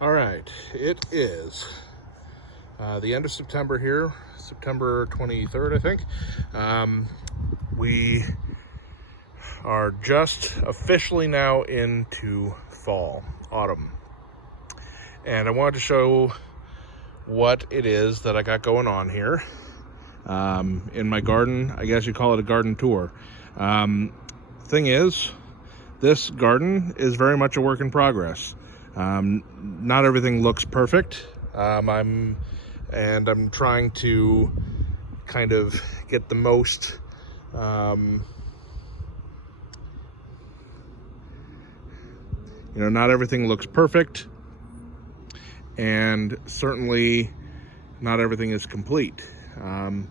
All right, it is the end of September here, September 23rd, I think. We are just officially now into fall, autumn. And I wanted to show what it is that I got going on here in my garden. I guess you call it a garden tour. Thing is, this garden is very much a work in progress. Not everything looks perfect. I'm trying to kind of get the most not everything looks perfect, and certainly not everything is complete. I'm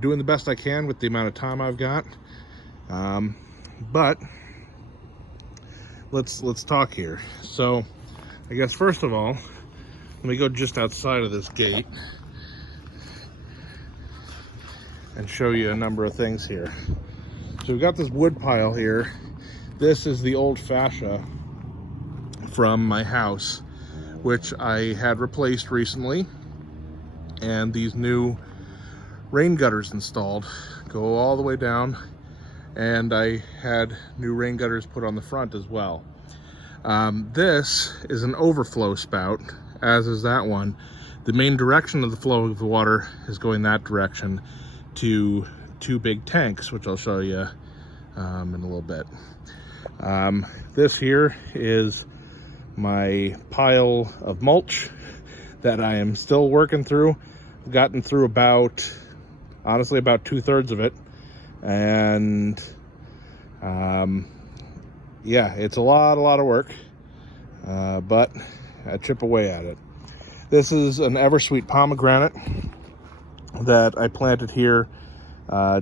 doing the best I can with the amount of time I've got, but let's talk here. So I guess first of all, let me go just outside of this gate and show you a number of things here. So we've got this wood pile here. This is the old fascia from my house, which I had replaced recently, and these new rain gutters installed go all the way down, and I had new rain gutters put on the front as well. This is an overflow spout, as is that one. The main direction of the flow of the water is going that direction to two big tanks, which I'll show you in a little bit. This here is my pile of mulch that I am still working through. I've gotten through honestly about 2/3 of it, and yeah, it's a lot of work, but I chip away at it. This is an eversweet pomegranate that I planted here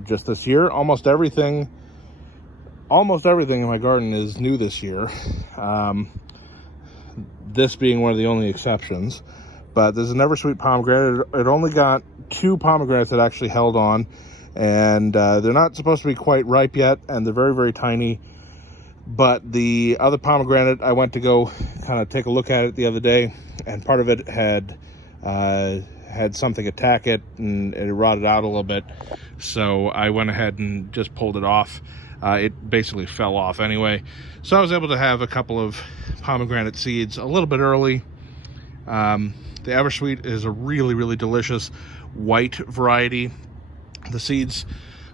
just this year. Almost everything in my garden is new this year, this being one of the only exceptions. But there's an eversweet pomegranate. It only got 2 pomegranates that actually held on, and they're not supposed to be quite ripe yet, and they're very tiny. But the other pomegranate, I went to go kind of take a look at it the other day, and part of it had something attack it, and it rotted out a little bit. So I went ahead and just pulled it off. It basically fell off anyway. So I was able to have a couple of pomegranate seeds a little bit early. The eversweet is a really delicious white variety. The seeds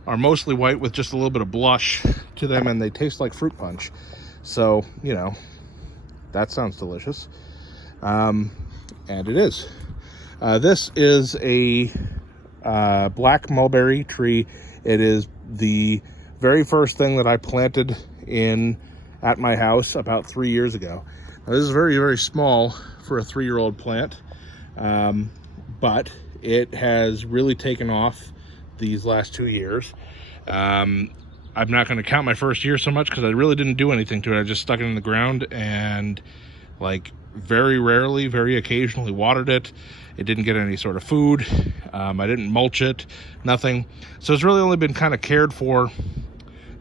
are mostly white with just a little bit of blush to them, and they taste like fruit punch. So, that sounds delicious. And it is. This is a black mulberry tree. It is the very first thing that I planted at my house about 3 years ago. Now, this is very small for a 3-year-old plant, but it has really taken off these last 2 years. I'm not going to count my first year so much because I really didn't do anything to it. I just stuck it in the ground and very rarely, very occasionally watered it. It didn't get any sort of food. I didn't mulch it, nothing. So it's really only been kind of cared for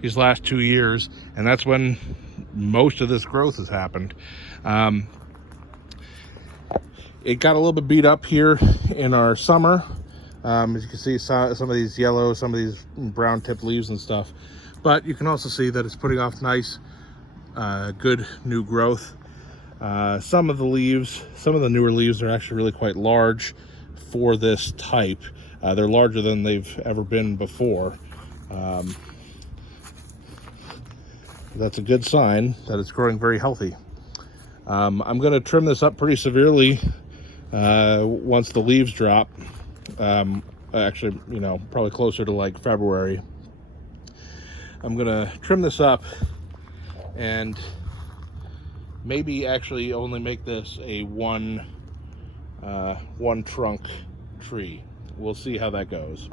these last 2 years, and that's when most of this growth has happened. It got a little bit beat up here in our summer. As you can see, some of these yellow, some of these brown tipped leaves and stuff. But you can also see that it's putting off nice, good new growth. Some of the newer leaves are actually really quite large for this type. They're larger than they've ever been before. That's a good sign that it's growing very healthy. I'm going to trim this up pretty severely once the leaves drop. Actually, probably closer to February. I'm going to trim this up and maybe actually only make this a one trunk tree. We'll see how that goes.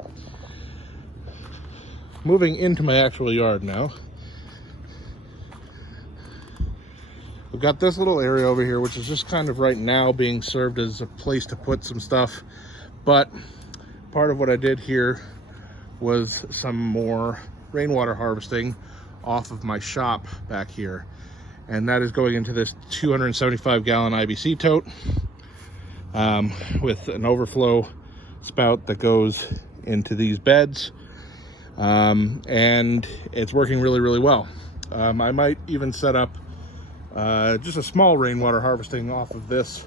Moving into my actual yard now. We've got this little area over here, which is just kind of right now being served as a place to put some stuff. But part of what I did here was some more rainwater harvesting off of my shop back here. and that is going into this 275-gallon IBC tote with an overflow spout that goes into these beds, and it's working really, really well. I might even set up just a small rainwater harvesting off of this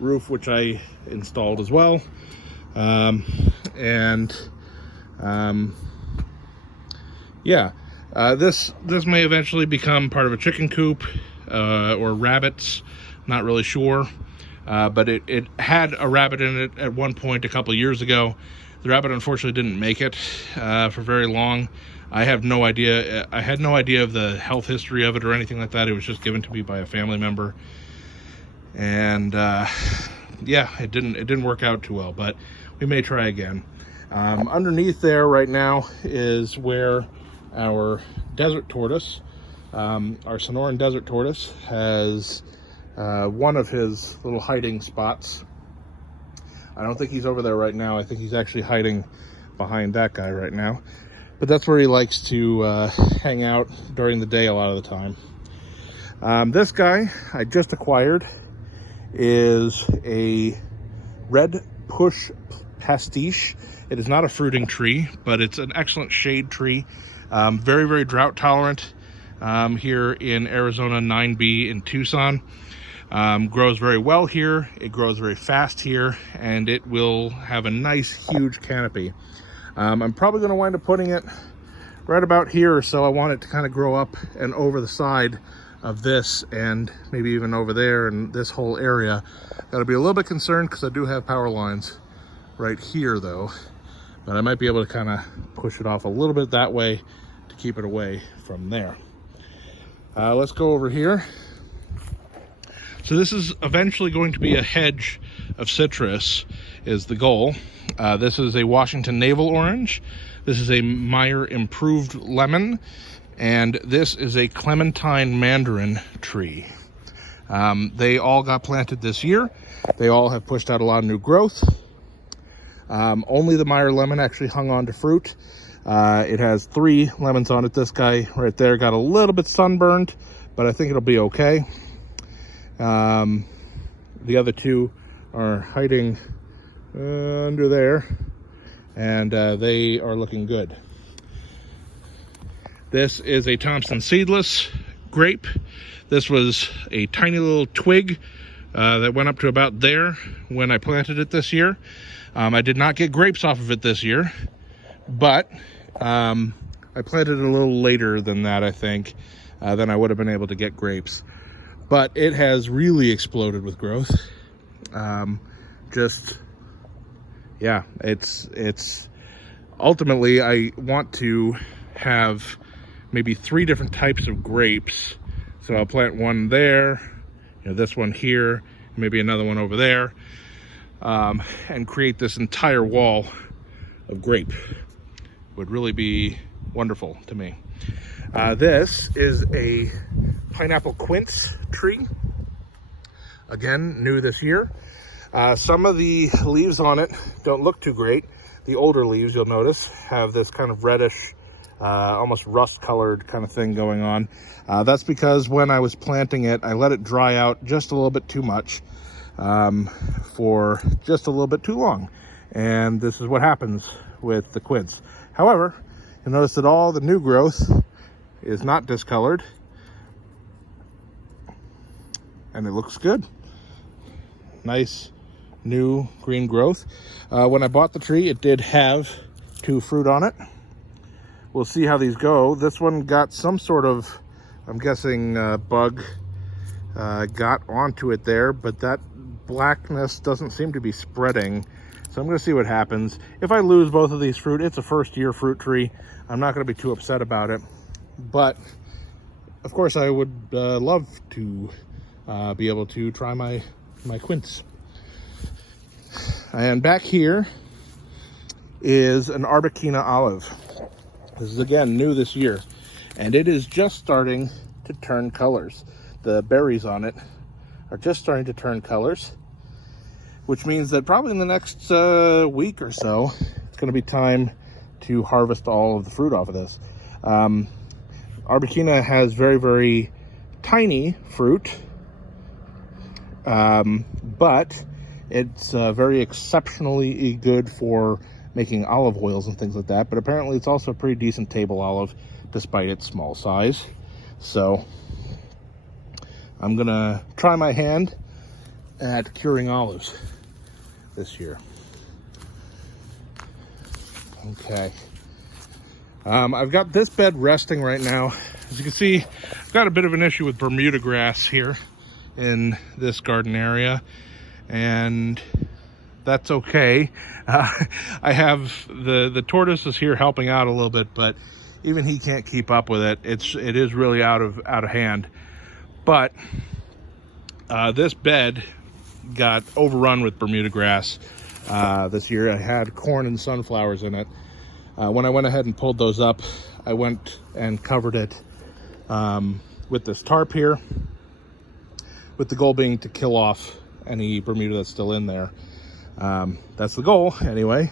roof, which I installed as well. This may eventually become part of a chicken coop or rabbits, not really sure. But it had a rabbit in it at one point a couple of years ago. The rabbit unfortunately didn't make it for very long. I have no idea. I had no idea of the health history of it or anything like that. It was just given to me by a family member, and it didn't work out too well. But we may try again. Underneath there right now is where our desert tortoise, our Sonoran desert tortoise, has one of his little hiding spots. I don't think he's over there right now. I think he's actually hiding behind that guy right now. But that's where he likes to hang out during the day a lot of the time. This guy I just acquired is a red push pastiche. It is not a fruiting tree, but it's an excellent shade tree. Very, very drought tolerant here in Arizona 9B in Tucson. Grows very well here. It grows very fast here, and it will have a nice, huge canopy. I'm probably going to wind up putting it right about here, so I want it to kind of grow up and over the side of this, and maybe even over there and this whole area. Got to be a little bit concerned because I do have power lines right here, though. But I might be able to kind of push it off a little bit that way to keep it away from there. Let's go over here. So this is eventually going to be a hedge of citrus is the goal. This is a Washington Navel Orange. This is a Meyer Improved Lemon. And this is a Clementine Mandarin tree. They all got planted this year. They all have pushed out a lot of new growth. Only the Meyer Lemon actually hung on to fruit. It has 3 lemons on it. This guy right there got a little bit sunburned, but I think it'll be okay. The other 2 are hiding under there, and they are looking good. This is a Thompson seedless grape. This was a tiny little twig that went up to about there when I planted it this year. I did not get grapes off of it this year, but I planted it a little later than that, I think, then I would have been able to get grapes. But it has really exploded with growth. It's ultimately, I want to have maybe 3 different types of grapes. So I'll plant one there, this one here, maybe another one over there, and create this entire wall of grape. Would really be wonderful to me. This is a pineapple quince tree. Again, new this year. Some of the leaves on it don't look too great. The older leaves, you'll notice, have this kind of reddish, almost rust-colored kind of thing going on. That's because when I was planting it, I let it dry out just a little bit too much for just a little bit too long. And this is what happens with the quince. However, you'll notice that all the new growth is not discolored, and it looks good. Nice new green growth. When I bought the tree, it did have 2 fruit on it. We'll see how these go. This one got some sort of, I'm guessing, bug got onto it there, but that blackness doesn't seem to be spreading. So I'm going to see what happens. If I lose both of these fruit, it's a first-year fruit tree. I'm not going to be too upset about it. But, of course, I would love to be able to try my quince. And back here is an arbequina olive. This is, again, new this year. And it is just starting to turn colors. The berries on it are just starting to turn colors, which means that probably in the next week or so, it's going to be time to harvest all of the fruit off of this. Arbequina has very, very tiny fruit, but it's very exceptionally good for making olive oils and things like that. But apparently it's also a pretty decent table olive despite its small size. So I'm gonna try my hand at curing olives this year. Okay. I've got this bed resting right now. As you can see, I've got a bit of an issue with Bermuda grass here in this garden area, and that's okay. I have the tortoise is here helping out a little bit, but even he can't keep up with it. It is really out of hand. But this bed got overrun with Bermuda grass this year. I had corn and sunflowers in it. When I went ahead and pulled those up, I went and covered it with this tarp here, with the goal being to kill off any Bermuda that's still in there. That's the goal anyway.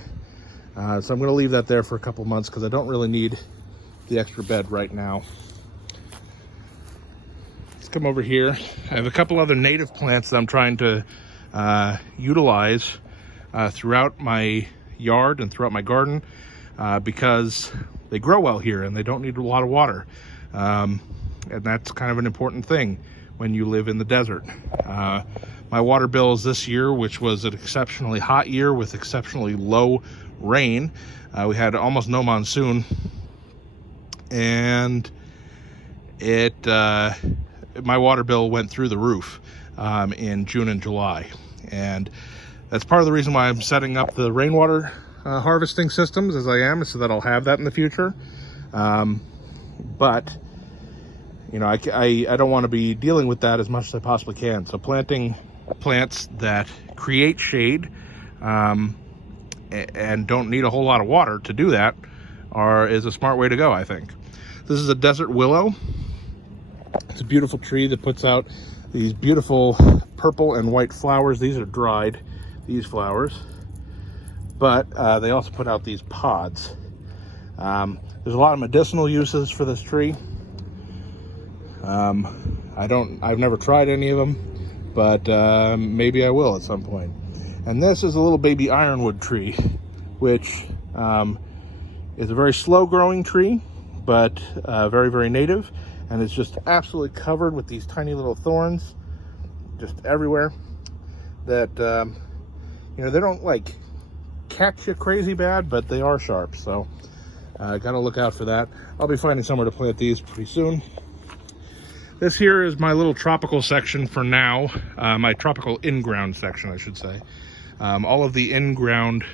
So I'm going to leave that there for a couple months because I don't really need the extra bed right now. Let's come over here. I have a couple other native plants that I'm trying to utilize throughout my yard and throughout my garden because they grow well here and they don't need a lot of water. And that's kind of an important thing when you live in the desert. My water bills this year, which was an exceptionally hot year with exceptionally low rain, we had almost no monsoon, and my water bill went through the roof in June and July. And that's part of the reason why I'm setting up the rainwater harvesting systems as I am, so that I'll have that in the future. But you know, I don't want to be dealing with that as much as I possibly can. So planting plants that create shade and don't need a whole lot of water to do that is a smart way to go, I think. This is a desert willow. It's a beautiful tree that puts out these beautiful purple and white flowers. These are dried, these flowers, but they also put out these pods. There's a lot of medicinal uses for this tree. I've never tried any of them, but maybe I will at some point. And this is a little baby ironwood tree, which is a very slow growing tree, but very, very native. And it's just absolutely covered with these tiny little thorns just everywhere that, you know, they don't like catch you crazy bad, but they are sharp. So gotta look out for that. I'll be finding somewhere to plant these pretty soon. This here is my little tropical section for now, my tropical in-ground section, I should say. All of the in-ground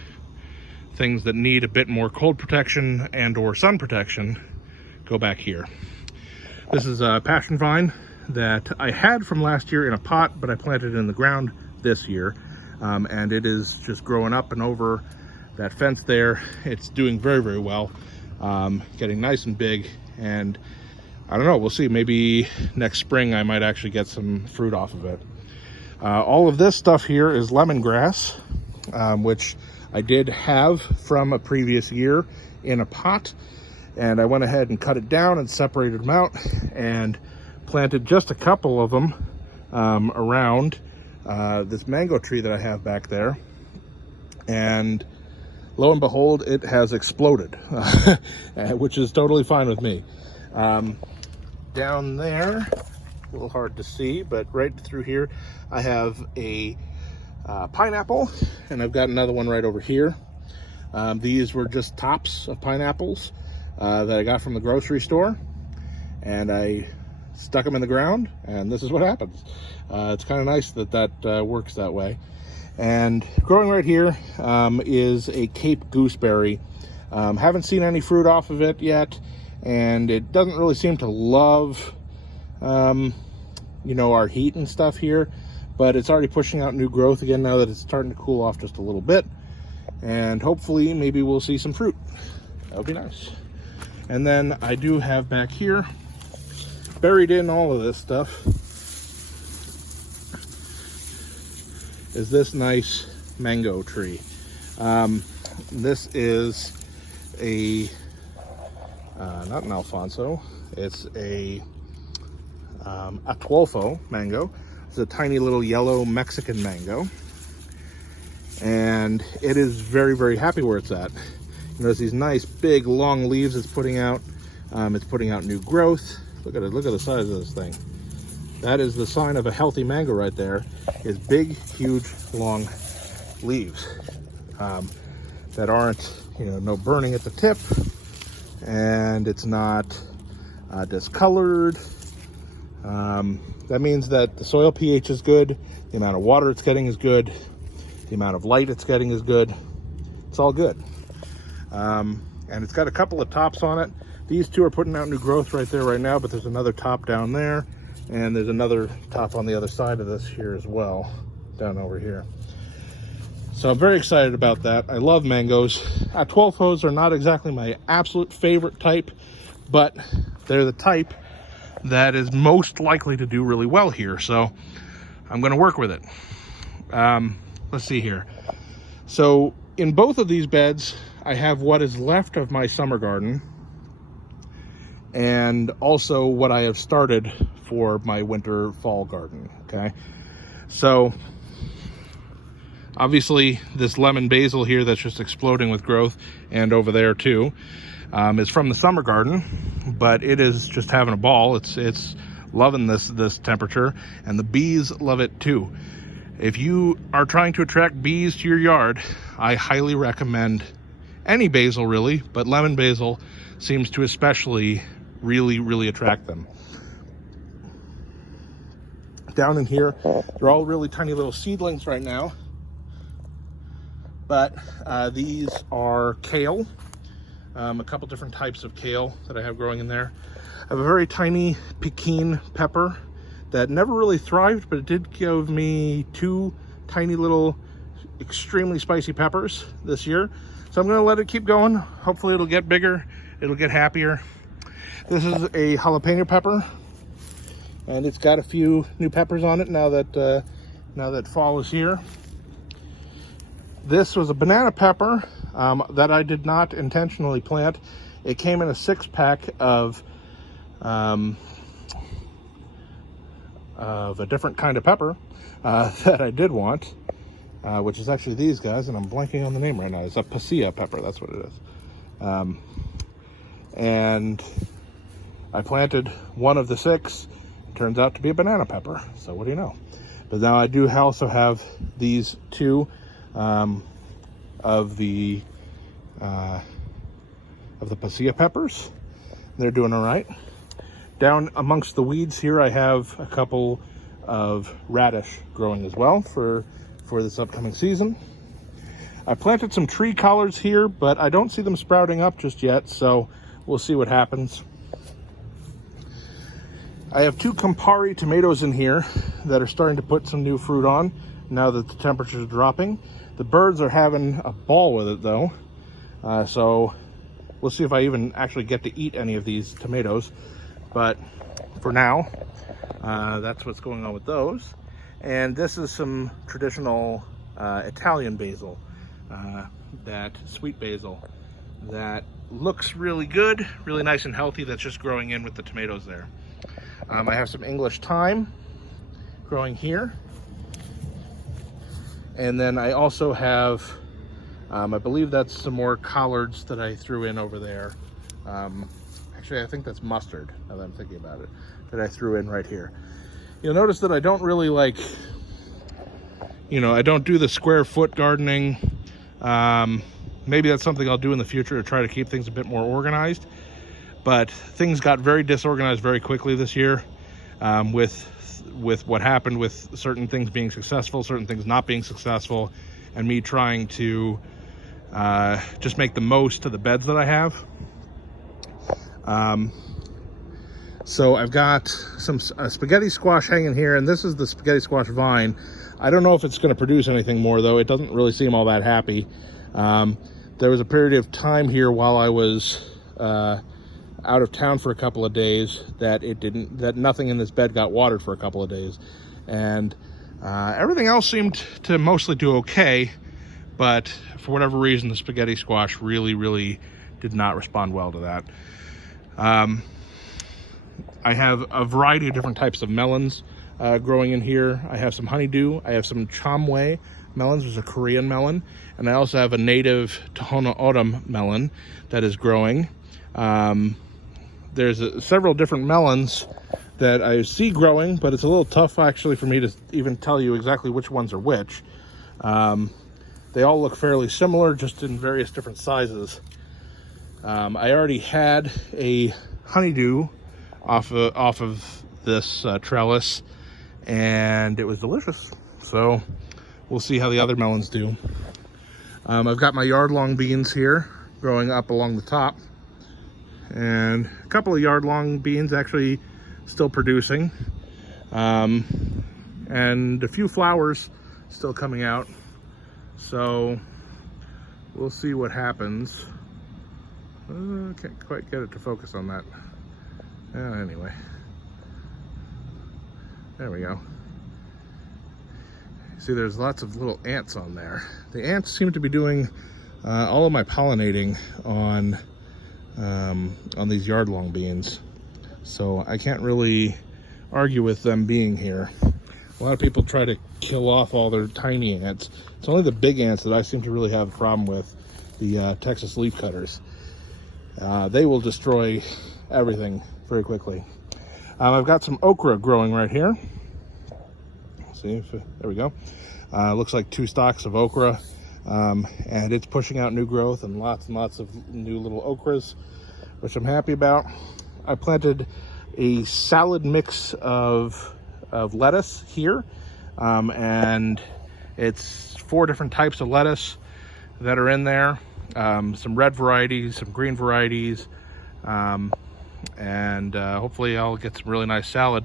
things that need a bit more cold protection and or sun protection go back here. This is a passion vine that I had from last year in a pot, but I planted in the ground this year. And it is just growing up and over that fence there. It's doing very, very well, getting nice and big. And I don't know, we'll see. Maybe next spring I might actually get some fruit off of it. All of this stuff here is lemongrass, which I did have from a previous year in a pot. And I went ahead and cut it down and separated them out and planted just a couple of them around this mango tree that I have back there. And lo and behold, it has exploded, which is totally fine with me. Down there, a little hard to see, but right through here, I have a pineapple, and I've got another one right over here. These were just tops of pineapples that I got from the grocery store, and I stuck them in the ground, and this is what happens. It's kind of nice that works that way. And growing right here is a Cape gooseberry. Haven't seen any fruit off of it yet, and it doesn't really seem to love you know, our heat and stuff here, but it's already pushing out new growth again now that it's starting to cool off just a little bit, and hopefully maybe we'll see some fruit. That would be nice. And then I do have back here, buried in all of this stuff, is this nice mango tree. This is a not an Alfonso, it's a Ataulfo mango. It's a tiny little yellow Mexican mango. And it is very, very happy where it's at. You notice these nice, big, long leaves it's putting out. It's putting out new growth. Look at it, look at the size of this thing. That is the sign of a healthy mango right there, is big, huge, long leaves that aren't, no burning at the tip, and it's not discolored. That means that the soil pH is good, the amount of water it's getting is good, the amount of light it's getting is good. It's all good. And it's got a couple of tops on it. These two are putting out new growth right there right now, but there's another top down there, and there's another top on the other side of this here as well, down over here. So I'm very excited about that. I love mangoes. Ataulfos are not exactly my absolute favorite type, but they're the type that is most likely to do really well here. So I'm going to work with it. Let's see here. So in both of these beds, I have what is left of my summer garden, and also what I have started for my winter fall garden. Okay, so obviously this lemon basil here that's just exploding with growth, and over there too, is from the summer garden, but it is just having a ball. It's loving this temperature, and the bees love it too. If you are trying to attract bees to your yard, I highly recommend any basil really, but lemon basil seems to especially really attract them. Down in here, they're all really tiny little seedlings right now, but these are kale, a couple different types of kale that I have growing in there. I have a very tiny Pekin pepper that never really thrived, but it did give me 2 tiny little extremely spicy peppers this year. So I'm going to let it keep going. Hopefully it'll get bigger, it'll get happier. This is a jalapeno pepper, and it's got a few new peppers on it now that fall is here. This was a banana pepper that I did not intentionally plant. It came in a 6-pack of a different kind of pepper that I did want, which is actually these guys, and I'm blanking on the name right now. It's a pasilla pepper, that's what it is. And I planted one of the 6. It turns out to be a banana pepper, so what do you know? But now I do also have these 2 of the pasilla peppers. They're doing all right. Down amongst the weeds here, I have a couple of radish growing as well for this upcoming season. I planted some tree collards here, but I don't see them sprouting up just yet, so we'll see what happens. I have 2 Campari tomatoes in here that are starting to put some new fruit on now that the temperatures are dropping. The birds are having a ball with it though, so we'll see if I even actually get to eat any of these tomatoes. But for now, that's what's going on with those. And this is some traditional Italian basil, that sweet basil that looks really good, really nice and healthy, that's just growing in with the tomatoes there. I have some English thyme growing here. And then I also have, I believe that's some more collards that I threw in over there. Actually, I think that's mustard, now that I'm thinking about it, that I threw in right here. You'll notice that I don't really I don't do the square foot gardening. Maybe that's something I'll do in the future to try to keep things a bit more organized. But things got very disorganized very quickly this year, with what happened with certain things being successful, certain things not being successful, and me trying to just make the most of the beds that I have. So I've got some spaghetti squash hanging here, and this is the spaghetti squash vine. I don't know if it's going to produce anything more though. It doesn't really seem all that happy. There was a period of time here while I was out of town for a couple of days that nothing in this bed got watered for a couple of days, and everything else seemed to mostly do okay, but for whatever reason the spaghetti squash really did not respond well to that. I have a variety of different types of melons growing in here. I have some honeydew. I have some chamway melons, which is a Korean melon. And I also have a native Tohono O'odham melon that is growing. There's several different melons that I see growing, but it's a little tough actually for me to even tell you exactly which ones are which. They all look fairly similar, just in various different sizes. I already had a honeydew off of this trellis, and it was delicious. So we'll see how the other melons do. I've got my yard-long beans here growing up along the top, and a couple of yard-long beans actually still producing, and a few flowers still coming out. So we'll see what happens. Can't quite get it to focus on that. Anyway, there we go. See, there's lots of little ants on there. The ants seem to be doing all of my pollinating on these yard-long beans. So I can't really argue with them being here. A lot of people try to kill off all their tiny ants. It's only the big ants that I seem to really have a problem with, the Texas leafcutters. They will destroy everything very quickly. I've got some okra growing right here. See, if, there we go. Looks like 2 stalks of okra, and it's pushing out new growth and lots of new little okras, which I'm happy about. I planted a salad mix of lettuce here, and it's 4 different types of lettuce that are in there. Some red varieties, some green varieties, and hopefully I'll get some really nice salad.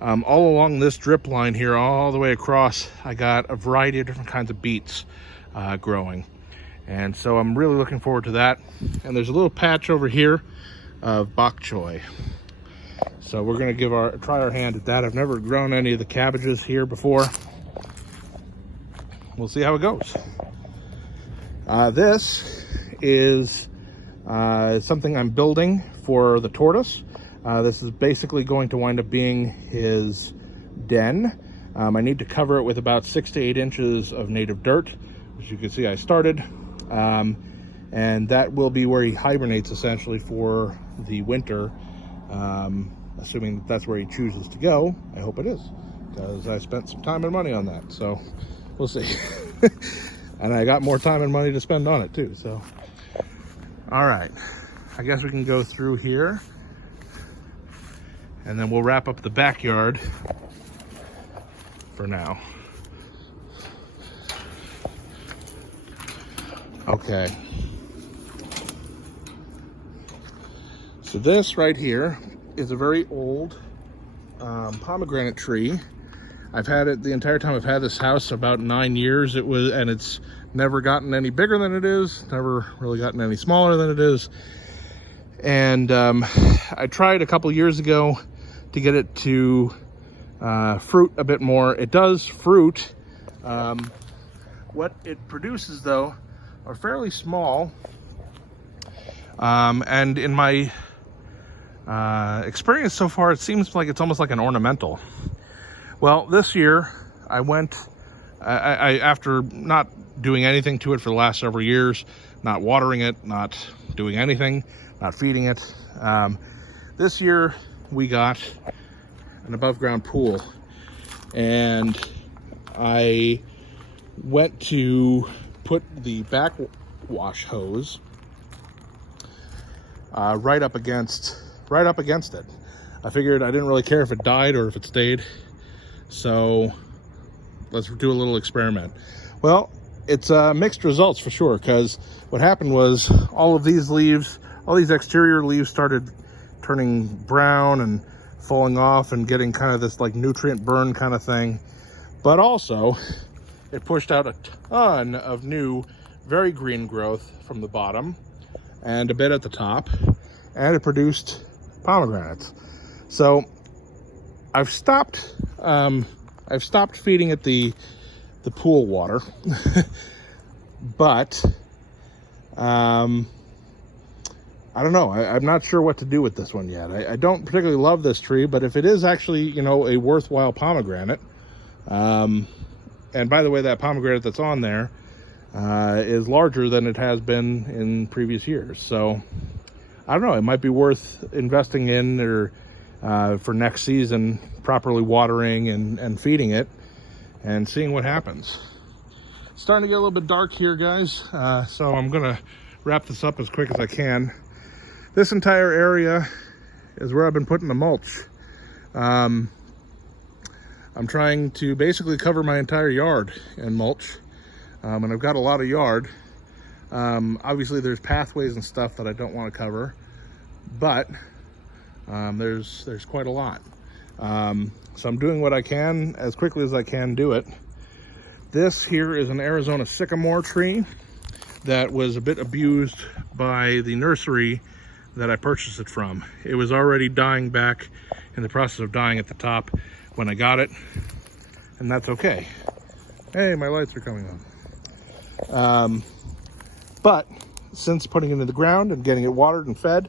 All along this drip line here, all the way across, I got a variety of different kinds of beets growing. And so I'm really looking forward to that. And there's a little patch over here of bok choy. So we're gonna try our hand at that. I've never grown any of the cabbages here before. We'll see how it goes. This is something I'm building for the tortoise. This is basically going to wind up being his den. I need to cover it with about 6 to 8 inches of native dirt, which you can see I started. And that will be where he hibernates essentially for the winter, assuming that's where he chooses to go. I hope it is, because I spent some time and money on that, so we'll see. And I got more time and money to spend on it too, so. All right, I guess we can go through here, and then we'll wrap up the backyard for now. Okay. So this right here is a very old pomegranate tree. I've had it the entire time I've had this house, about 9 years. And it's never gotten any bigger than it is, never really gotten any smaller than it is. And I tried a couple years ago to get it to fruit a bit more. It does fruit. What it produces though are fairly small. And in my experience so far, it seems like it's almost like an ornamental. Well, this year I went, after not doing anything to it for the last several years, not watering it, not doing anything, not feeding it. This year we got an above ground pool, and I went to put the backwash hose right up against it. I figured I didn't really care if it died or if it stayed, so let's do a little experiment. Well, it's mixed results for sure, because what happened was all of these leaves, all these exterior leaves started turning brown and falling off and getting kind of this like nutrient burn kind of thing. But also it pushed out a ton of new, very green growth from the bottom and a bit at the top, and it produced pomegranates. So I've stopped feeding it the pool water, but I I don't know. I'm not sure what to do with this one yet. I don't particularly love this tree, but if it is actually, you know, a worthwhile pomegranate, and by the way, that pomegranate that's on there is larger than it has been in previous years. So I don't know. It might be worth investing in, or for next season, properly watering and feeding it and seeing what happens. It's starting to get a little bit dark here, guys. So I'm gonna wrap this up as quick as I can. This entire area is where I've been putting the mulch. I'm trying to basically cover my entire yard in mulch, and I've got a lot of yard. Obviously there's pathways and stuff that I don't want to cover, but there's quite a lot. So I'm doing what I can as quickly as I can do it. This here is an Arizona sycamore tree that was a bit abused by the nursery that I purchased it from. It was already dying back, in the process of dying at the top when I got it, and that's okay. Hey, my lights are coming on. But since putting it into the ground and getting it watered and fed,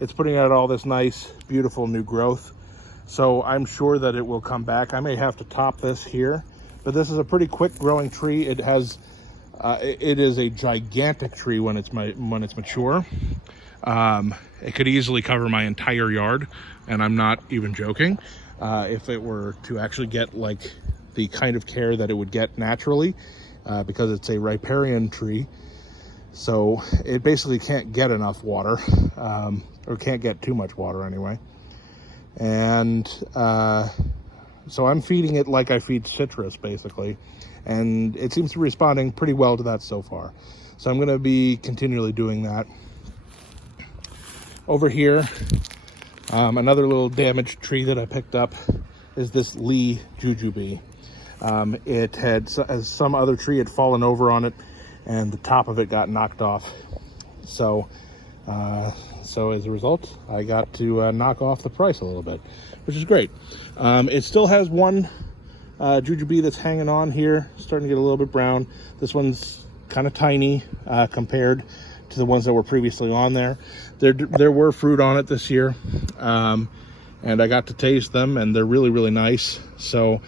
it's putting out all this nice, beautiful new growth. So I'm sure that it will come back. I may have to top this here, but this is a pretty quick growing tree. It has, it is a gigantic tree when it's mature. It could easily cover my entire yard, and I'm not even joking. If it were to actually get like the kind of care that it would get naturally, because it's a riparian tree. So it basically can't get enough water, or can't get too much water anyway. And so I'm feeding it like I feed citrus, basically. And it seems to be responding pretty well to that so far. So I'm going to be continually doing that. Over here, another little damaged tree that I picked up is this Lee Jujube. It had, as some other tree had fallen over on it, and the top of it got knocked off. So as a result, I got to knock off the price a little bit, which is great. It still has one Jujube that's hanging on here, starting to get a little bit brown. This one's kind of tiny compared to the ones that were previously on there. There were fruit on it this year, and I got to taste them, and they're really, really nice. So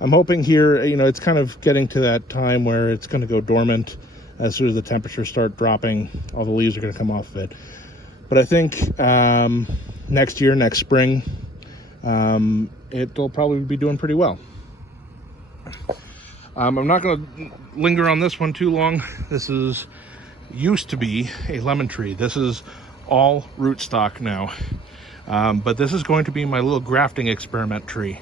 I'm hoping here, you know, it's kind of getting to that time where it's going to go dormant. As soon as the temperatures start dropping, all the leaves are going to come off of it. But I think next year, next spring, it'll probably be doing pretty well. I'm not going to linger on this one too long. This used to be a lemon tree. This is all rootstock now. But this is going to be my little grafting experiment tree.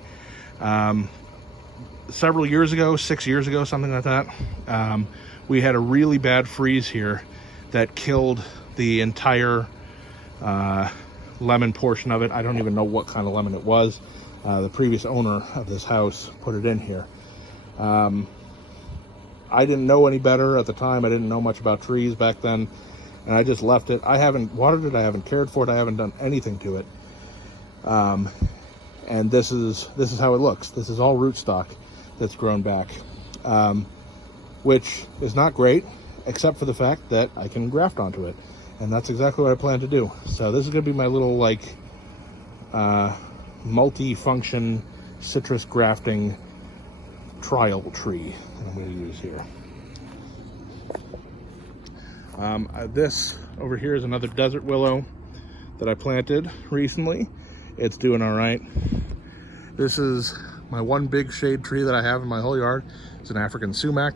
Several years ago, 6 years ago, something like that, we had a really bad freeze here that killed the entire lemon portion of it. I don't even know what kind of lemon it was. The previous owner of this house put it in here. I didn't know any better at the time. I didn't know much about trees back then, and I just left it. I haven't watered it. I haven't cared for it. I haven't done anything to it. And this is how it looks. This is all rootstock that's grown back, which is not great, except for the fact that I can graft onto it. And that's exactly what I plan to do. So this is going to be my little, like, multi-function citrus grafting trial tree that I'm going to use here. This over here is another desert willow that I planted recently. It's doing all right. This is my one big shade tree that I have in my whole yard. It's an African sumac.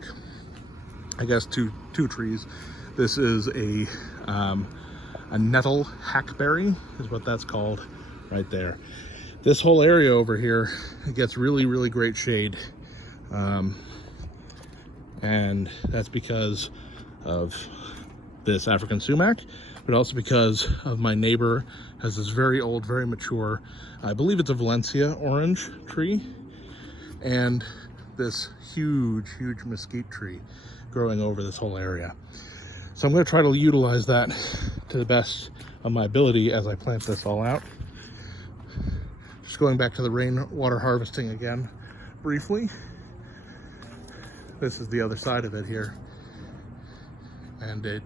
I guess two trees. This is a nettle hackberry is what that's called right there. This whole area over here, it gets really, really great shade. And that's because of this African sumac, but also because of my neighbor has this very old, very mature, I believe it's a Valencia orange tree, and this huge, huge mesquite tree growing over this whole area. So I'm going to try to utilize that to the best of my ability as I plant this all out. Just going back to the rainwater harvesting again briefly. This is the other side of it here, and it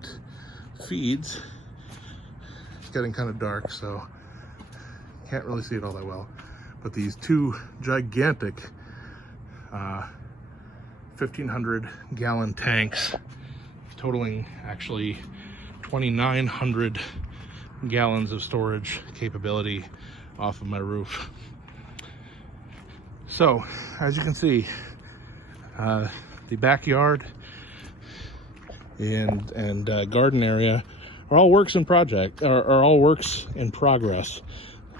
feeds getting kind of dark, so can't really see it all that well. But these two gigantic 1,500 gallon tanks, totaling actually 2,900 gallons of storage capability off of my roof. So, as you can see, the backyard and garden area are all works in progress.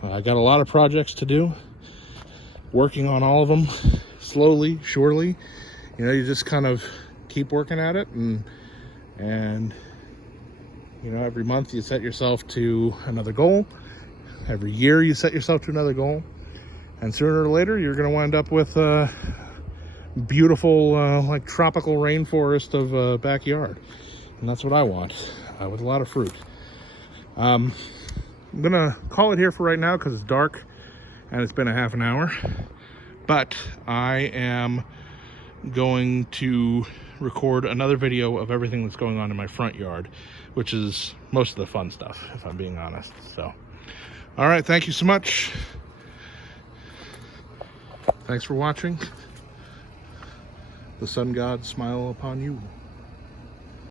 I got a lot of projects to do, working on all of them slowly, surely. You know, you just kind of keep working at it, and you know, every month you set yourself to another goal. Every year you set yourself to another goal, and sooner or later you're going to wind up with a beautiful like tropical rainforest of a backyard, and that's what I want, with a lot of fruit. I'm gonna call it here for right now because it's dark and it's been a half an hour, but I am going to record another video of everything that's going on in my front yard, which is most of the fun stuff, if I'm being honest. So, all right, thank you so much. Thanks for watching. The sun god smile upon you.